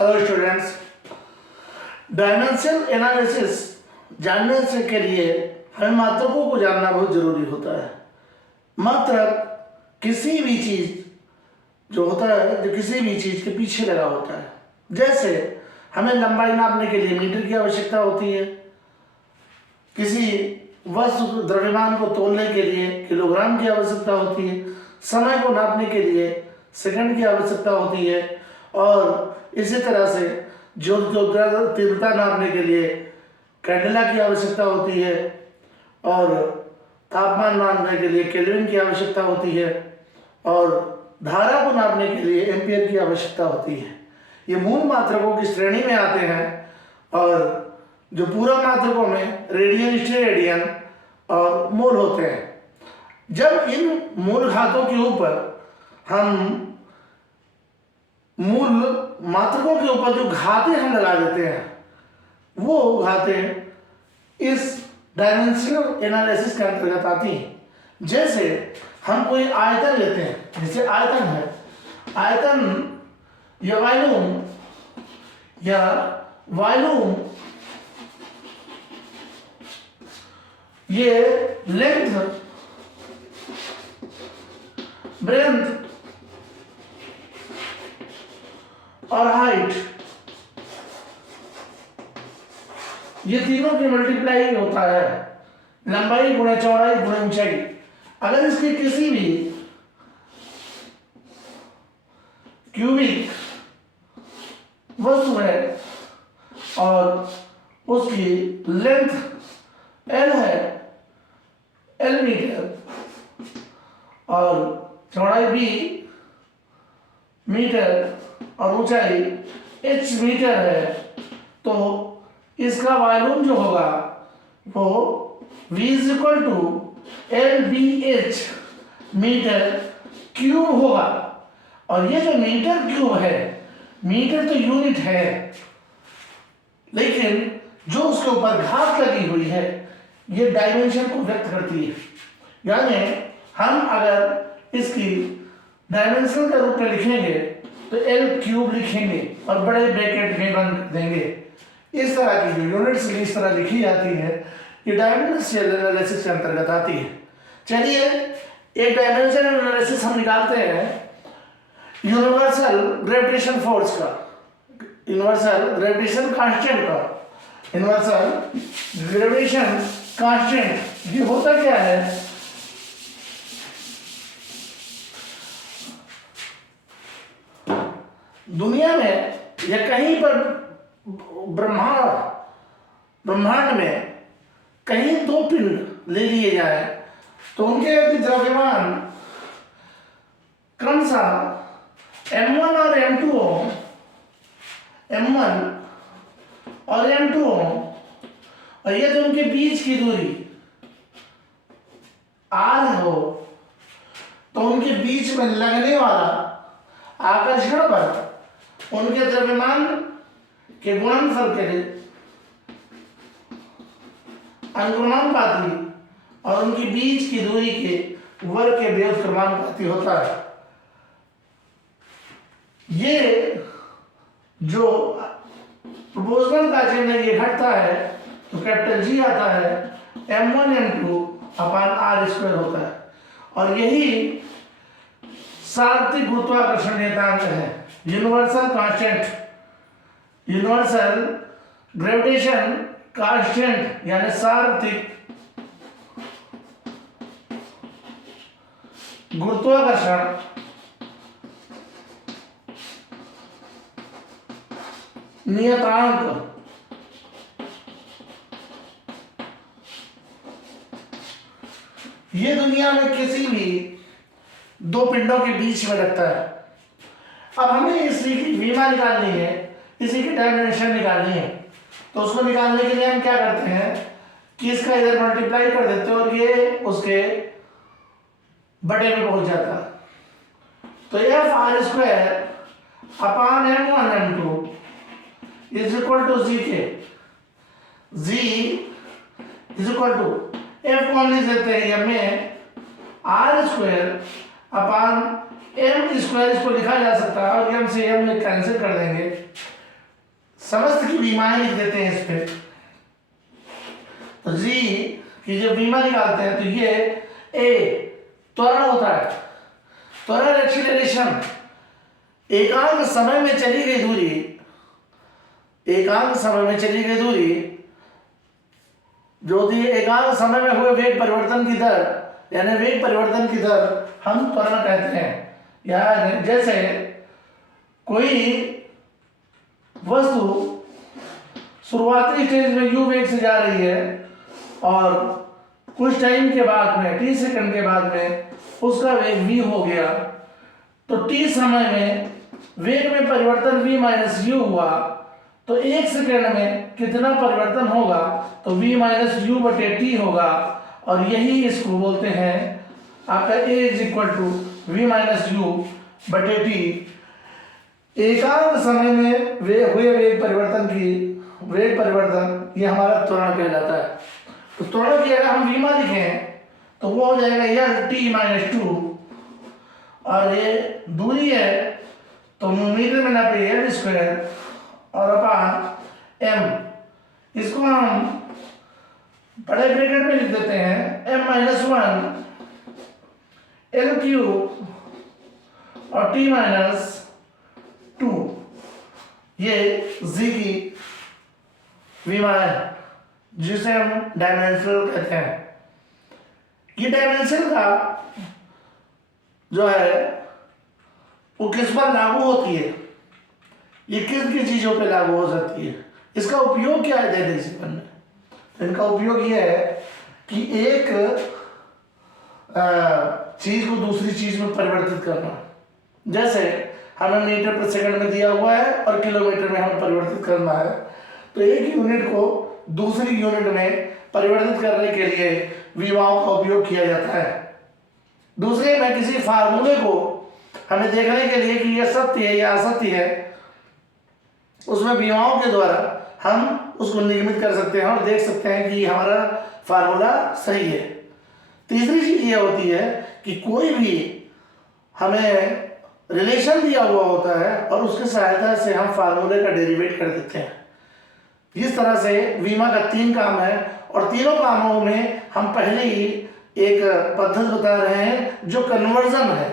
Hello students, dimensional analysis जानने से के लिए हमें मात्रकों को जानना बहुत जरूरी होता है। मात्रक किसी भी चीज जो होता है, जो किसी भी चीज के पीछे लगा होता है। जैसे हमें लंबाई नापने के लिए मीटर की आवश्यकता होती है, किसी वस्तु द्रव्यमान को तोलने के लिए किलोग्राम की आवश्यकता होती है, समय को नापने के लिए सेकंड की आवश्यकता होती है, और इसी तरह से जो तीव्रता नापने के लिए कैंडेला की आवश्यकता होती है, और तापमान नापने के लिए केल्विन की आवश्यकता होती है, और धारा को नापने के लिए एम्पियर की आवश्यकता होती है। ये मूल मात्रकों की श्रेणी में आते हैं, और जो पूरक मात्रकों में रेडियन, स्टेरेडियन और मोल होते हैं। जब इन मूल घातों के ऊपर हम मूल मात्रकों के ऊपर जो घातें हम लगा देते हैं, वो घातें इस डायमेंशनल एनालिसिस के अंतर्गत आती हैं। जैसे हम कोई आयतन लेते हैं, जैसे आयतन है, आयतन या वॉल्यूम ये लेंथ, ब्रेड्थ और हाइट, ये तीनों की मल्टीप्लाई होता है, लंबाई गुणे चौड़ाई गुणे ऊंचाई। अगर इसकी किसी भी क्यूबिक वस्तु है और उसकी लेंथ L है, L मीटर, और चौड़ाई B मीटर और ऊंचाई H मीटर है, तो इसका वॉल्यूम जो होगा वो V = LBH मीटर क्यूब होगा। और ये जो मीटर क्यूब है, मीटर तो यूनिट है, लेकिन जो उसके ऊपर घात लगी हुई है ये डायमेंशन को व्यक्त करती है। यानी हम अगर इसकी डायमेंशन के रूप में लिखेंगे तो L³ लिखेंगे और बड़े ब्रैकेट में बंद कर देंगे। इस तरह की जो यूनिट्स इस तरह लिखी जाती है, ये डायमेंशनल एनालिसिस के अंतर्गत आती है। चलिए एक डायमेंशनल एनालिसिस हम निकालते हैं यूनिवर्सल ग्रेविटेशन फोर्स का, यूनिवर्सल ग्रेविटेशन कांस्टेंट का। यूनिवर्सल ग्रेविटेशन कांस्टेंट ये होता क्या है? दुनिया में या कहीं पर ब्रह्मांड में कहीं दो पिंड ले लिए जाए तो उनके यदि द्रव्यमान क्रमशः M1 और M2 हो, M1 और M2 हो, और यदि उनके बीच की दूरी R हो, तो उनके बीच में लगने वाला आकर्षण बल उनके द्रव्यमान के गुणनफल के अनुक्रमानुपाती और उनकी बीच की दूरी के वर्ग के व्युत्क्रमानुपाती होता है। ये जो प्रोपोर्शनल का चिन्ह ये घटता है तो कैपिटल G आता है, M1 M2/r² होता है, और यही सार्वत्रिक गुरुत्वाकर्षण नियतांक है, universal constant, universal gravitation constant, यानी सार्वत्रिक गुरुत्वाकर्षण नियतांक। ये दुनिया में किसी भी दो पिंडों के बीच में लगता है। अब हमें इसी की विमा निकालनी है, इसी की डायमेंशन निकालनी है, तो उसको निकालने के लिए हम क्या करते हैं कि इसका इधर मल्टीप्लाई कर देते हैं और ये उसके बटे में पहुंच जाता है। तो Fr²/M1 M2 = Gk, G = F कौन लिख देते हैं हमें R² M², इसको लिखा जा सकता है, और M से M में कैंसिल कर देंगे विमा लिख देते हैं इस पे। तो जी की जब विमा निकालते हैं तो ये ए त्वरण होता है, त्वरण एक्सीलरेशन। एकांक समय में चली गई दूरी, एकांक समय में चली गई दूरी जो थी एकांक समय में हुए वेग परिवर्तन की दर, यानी वेग परिवर्तन की दर हम त्वरण कहते हैं। या जैसे कोई वस्तु शुरुआती स्टेज में u वेग से जा रही है और कुछ टाइम के बाद में t सेकंड के बाद में उसका वेग v हो गया, तो t समय में वेग में परिवर्तन v माइनस u हुआ, तो एक सेकंड में कितना परिवर्तन होगा, तो v माइनस यू बटे टी होगा। और यही इसको बोलते हैं आपका a is equal to v minus u बटे टी। एकांक समय में हुए वेग परिवर्तन ये हमारा त्वरण कहलाता है। तो त्वरण की अगर हम विमा लिखें तो वो हो जाएगा यल टी माइनस टू, और ये दूरी है तो मीटर में नापे एल स्क्वायर और अपान एम। इसको हम बड़े ब्रैकेट में लिख देते हैं M minus one L cube और टी माइनस टू। ये जी की विमा है जिसे हम डायमेंशनल कहते हैं। ये डायमेंशन का जो है वो किस पर लागू होती है, ये किस किस चीजों पे लागू हो सकती है, इसका उपयोग क्या है दैनिक जीवन में। तो इनका उपयोग ये है कि एक चीज को दूसरी चीज में परिवर्तित करना। जैसे हमें मीटर प्रति सेकंड में दिया हुआ है और किलोमीटर में हमें परिवर्तित करना है, तो एक यूनिट को दूसरी यूनिट में परिवर्तित करने के लिए विमाओं का उपयोग किया जाता है। दूसरे में किसी फार्मूले को हमें देखने के लिए कि यह सत्य है या असत्य है, उसमें विमाओं के द्वारा हम उसको निगमित कर सकते हैं और देख सकते हैं कि हमारा फार्मूला सही है। तीसरी चीज यह होती है कि कोई भी हमें रिलेशन दिया हुआ होता है और उसकी सहायता से हम फार्मूले का डेरिवेट कर देते हैं। इस तरह से विमा का 3 काम है और तीनों कामों में हम पहले ही एक पद्धति बता रहे हैं जो कन्वर्जन है,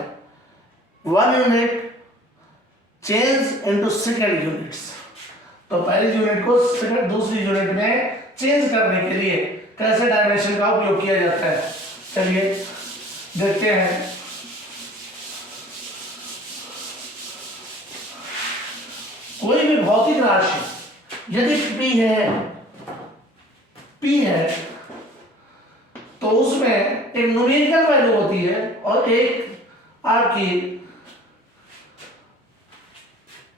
1 unit change into second units. तो पहली यूनिट को दूसरी यूनिट में चेंज करने के लिए कैसे डायमेंशन का उपयोग किया जाता है, चलिए देखते हैं। कोई भी भौतिक राशि यदि P है तो उसमें एक न्यूमेरिकल वैल्यू होती है और एक आपकी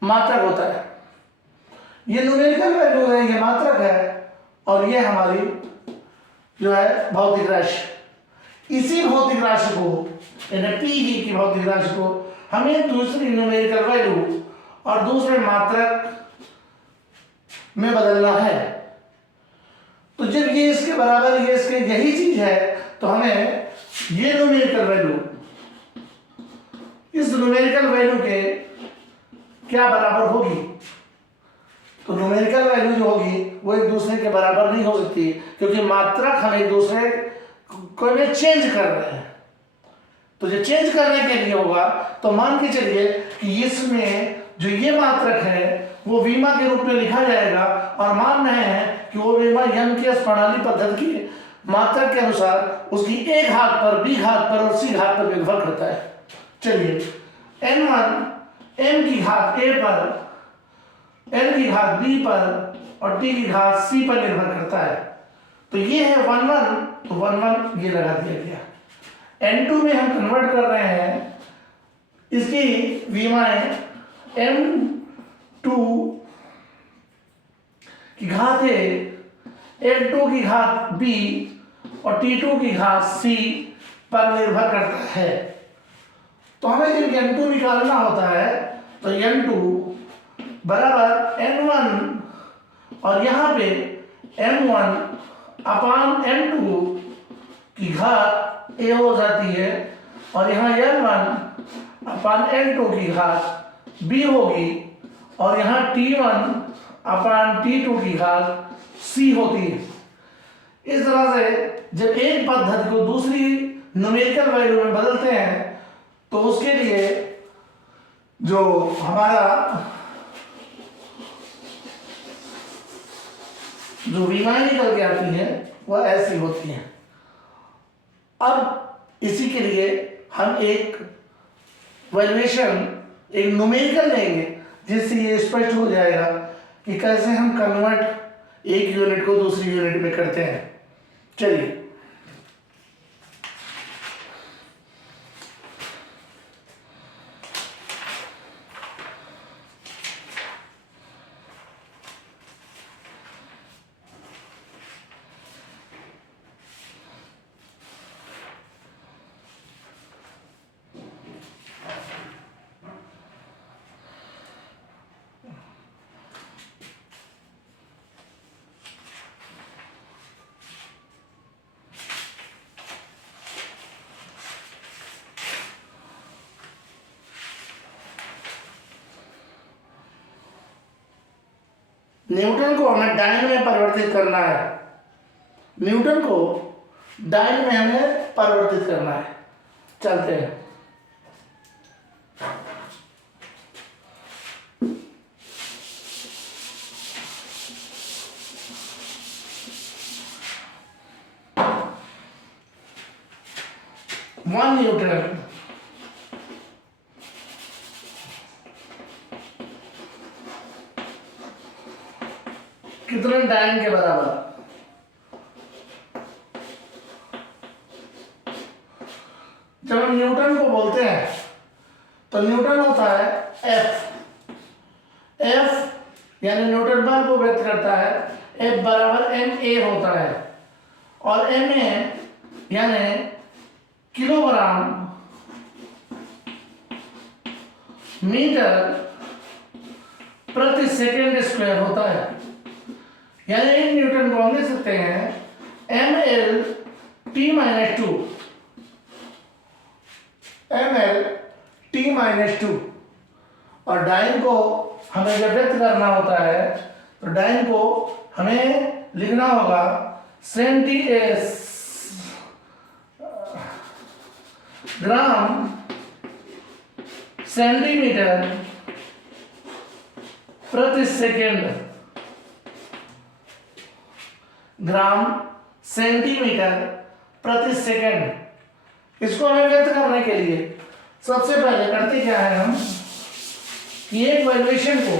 मात्रक होता है। ये न्यूमेरिकल वैल्यू है, ये मात्रक है और ये हमारी जो है भौतिक राशि। इसी भौतिक राशि को यानी P की भौतिक राशि को हमें दूसरी न्यूमेरिकल वैल्यू और दूसरे मात्रक में बदलना है। तो जब ये इसके बराबर ये इसके यही चीज है तो हमें ये न्यूमेरिकल वैल्यू इस न्यूमेरिकल वैल्यू के क्या बराबर होगी। तो न्यूमेरिकल वैल्यू जो होगी वो एक दूसरे के बराबर नहीं हो सकती क्योंकि मात्रक हम एक दूसरे को में चेंज कर रहे हैं। तो जो चेंज करने के लिए होगा तो मान के चलिए कि इसमें जो ये मात्रक है वो विमा के रूप में लिखा जाएगा और मान रहे हैं कि वो विमा यंग की प्रणाली पद्धति की मात्रक के अनुसार उसकी एक घात पर b घात पर और c घात पर निर्भर करता है। चलिए n1 m की घात a पर, n की घात b पर और t की घात c पर निर्भर करता है। तो ये है 1 तो 1 ये लगा दिया गया। n2 में हम कन्वर्ट कर रहे हैं, इसकी विमाएं m2 की घात a, n2 की घात b और t2 की घात c पर निर्भर करता है। तो हमें जब n2 निकालना होता है तो n2 बराबर n1 और यहाँ पे m1 अपान m2 की घात a हो जाती है और यहाँ n1 अपान n2 की घात b होगी और यहाँ t1 अपॉन T2 की घात C होती है। इस तरह से जब एक पद्धति को दूसरी न्यूमेरिकल वैल्यू में बदलते हैं तो उसके लिए जो हमारा जो बीमारी निकल के आती है वह ऐसी होती है। अब इसी के लिए हम एक वैल्यूएशन एक न्यूमेरिकल लेंगे जिससे ये स्पष्ट हो जाएगा कि कैसे हम कन्वर्ट एक यूनिट को दूसरी यूनिट में करते हैं। चलिए न्यूटन को हमें डाइन में परिवर्तित करना है। न्यूटन को डाइन में हमें परिवर्तित करना है। चलते हैं। वन न्यूटन कितने डाइन के बराबर? जब हम न्यूटन को बोलते हैं तो न्यूटन होता है एफ यानी न्यूटन बल को व्यक्त करता है। एफ बराबर एम ए होता है और एम ए यानी किलोग्राम मीटर प्रति सेकंड स्क्वायर होता है। यानी एक न्यूटन को हम लिख सकते हैं M L T minus two और डाइन को हमें जब व्यक्त करना होता है तो डाइन को हमें लिखना होगा ग्राम सेंटीमीटर प्रति सेकेंड। ग्राम सेंटीमीटर प्रति सेकेंड। इसको हमें व्यक्त करने के लिए सबसे पहले करते क्या है हम कि एक वैल्यूएशन को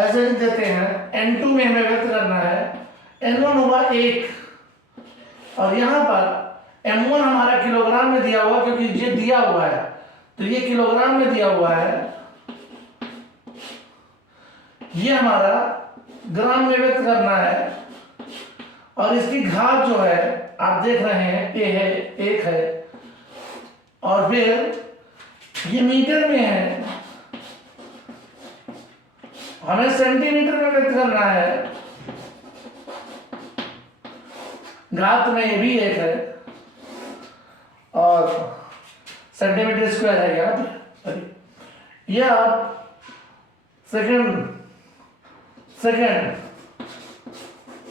ऐसे लिख देते हैं N2 में हमें व्यक्त करना है। N1 होगा 1 और यहाँ पर M1 हमारा किलोग्राम में दिया हुआ क्योंकि ये दिया हुआ है तो ये किलोग्राम में दिया हुआ है। ये हमारा ग्राम में व्यक्त करना है और इसकी घात जो है आप देख रहे हैं ए है 1 है और फिर ये मीटर में है हमें सेंटीमीटर में व्यक्त करना है। घात में ये भी 1 है और सेंटीमीटर स्क्वायर है यहाँ पे। ये आप सेकंड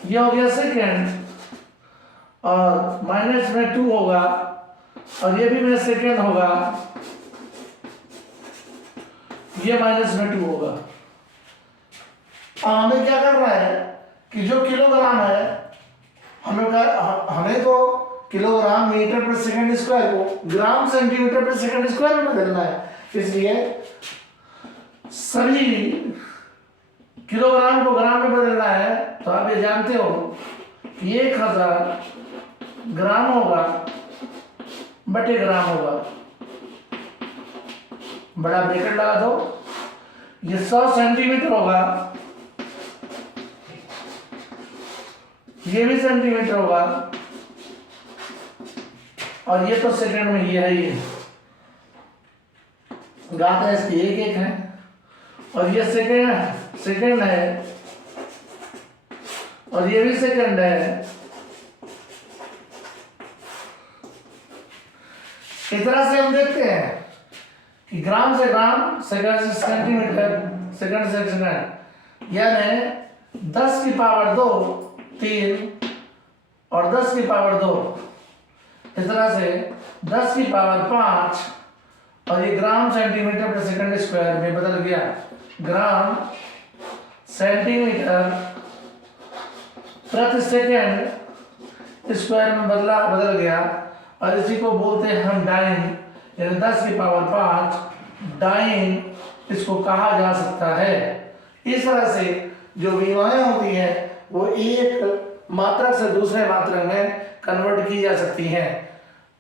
ये हो गया सेकंड और माइनस में 2 होगा और ये भी में सेकंड होगा। ये माइनस में 2 होगा। हमें क्या करना है कि जो किलोग्राम है हमें तो किलोग्राम मीटर पर सेकंड स्क्वायर को ग्राम सेंटीमीटर पर सेकंड स्क्वायर में बदलना है। इसलिए सभी किलोग्राम को ग्राम में बदलना है तो आप ये जानते हो कि 1000 ग्राम होगा बटे ग्राम होगा। बड़ा ब्रैकेट लगा दो। ये 100 सेंटीमीटर होगा ये भी सेंटीमीटर होगा और ये तो सेकंड में ये है। ये घात है इसकी 1 है और ये सेकंड है और ये भी सेकंड है। इस तरह से हम देखते हैं कि ग्राम से ग्राम, सेकंड से सेंटीमीटर, सेकंड से सेकंड, यानी 10 की पावर 2 3 और 10 की पावर 2, इस तरह से 10 की पावर 5 और ये ग्राम सेंटीमीटर प्रति सेकंड स्क्वायर में बदल गया, ग्राम सेंटीमीटर प्रति सेकंड स्क्वायर में बदल गया। और इसी को बोलते हैं हम डाइन, यानी 10 की पावर 5 डाइन इसको कहा जा सकता है। इस तरह से जो विमाएं होती हैं वो एक मात्रक से दूसरे मात्रक में कन्वर्ट की जा सकती हैं।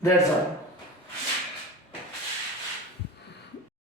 That's all.